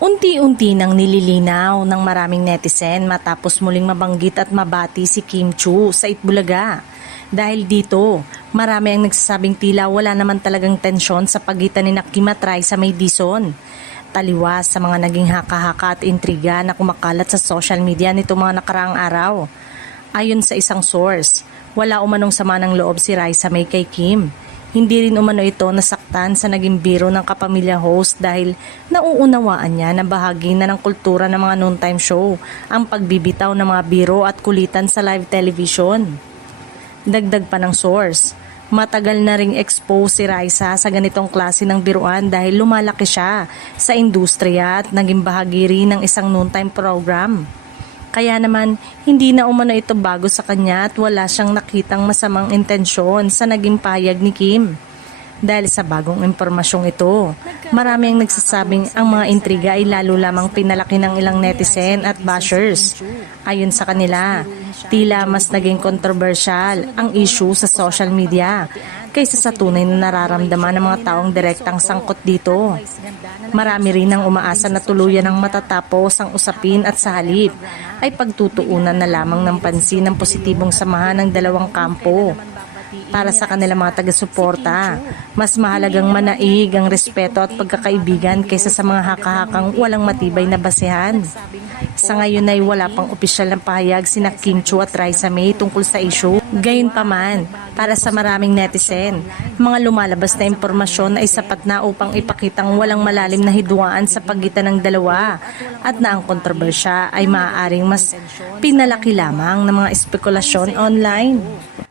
Unti-unti nang nililinaw ng maraming netizen matapos muling mabanggit at mabati si Kim Chiu sa Itbulaga. Dahil dito, marami ang nagsasabing tila wala naman talagang tensyon sa pagitan ni Kim at Raisa May Dizon. Taliwas sa mga naging haka-haka at intriga na kumakalat sa social media nitong mga nakaraang araw. Ayon sa isang source, wala umanong sama ng loob si Raisa May kay Kim. Hindi rin umano ito nasaktan sa naging biro ng kapamilya host dahil nauunawaan niya na bahagi na ng kultura ng mga noontime show ang pagbibitaw ng mga biro at kulitan sa live television. Dagdag pa ng source, matagal na ring expose si Raisa sa ganitong klase ng biruan dahil lumalaki siya sa industriya at naging bahagi rin ng isang noontime program. Kaya naman, hindi na umano ito bago sa kanya at wala siyang nakitang masamang intensyon sa naging payag ni Kim. Dahil sa bagong impormasyong ito, marami ang nagsasabing ang mga intriga ay lalo lamang pinalaki ng ilang netizen at bashers. Ayon sa kanila, tila mas naging controversial ang issue sa social media kaysa sa tunay na nararamdaman ng mga taong direktang sangkot dito. Marami rin ang umaasa na tuluyan ng matatapos ang usapin at sa halip ay pagtutuunan na lamang ng pansin ng positibong samahan ng dalawang kampo. Para sa kanilang mga taga-suporta, mas mahalagang manaig ang respeto at pagkakaibigan kaysa sa mga haka-hakang walang matibay na basehan. Sa ngayon ay wala pang opisyal na pahayag sina Kim Chiu at Raisa May tungkol sa issue. Gayunpaman, para sa maraming netizen, mga lumalabas na impormasyon ay sapat na upang ipakitang walang malalim na hidwaan sa pagitan ng dalawa at na ang kontrobersya ay maaaring mas pinalaki lamang ng mga espekulasyon online.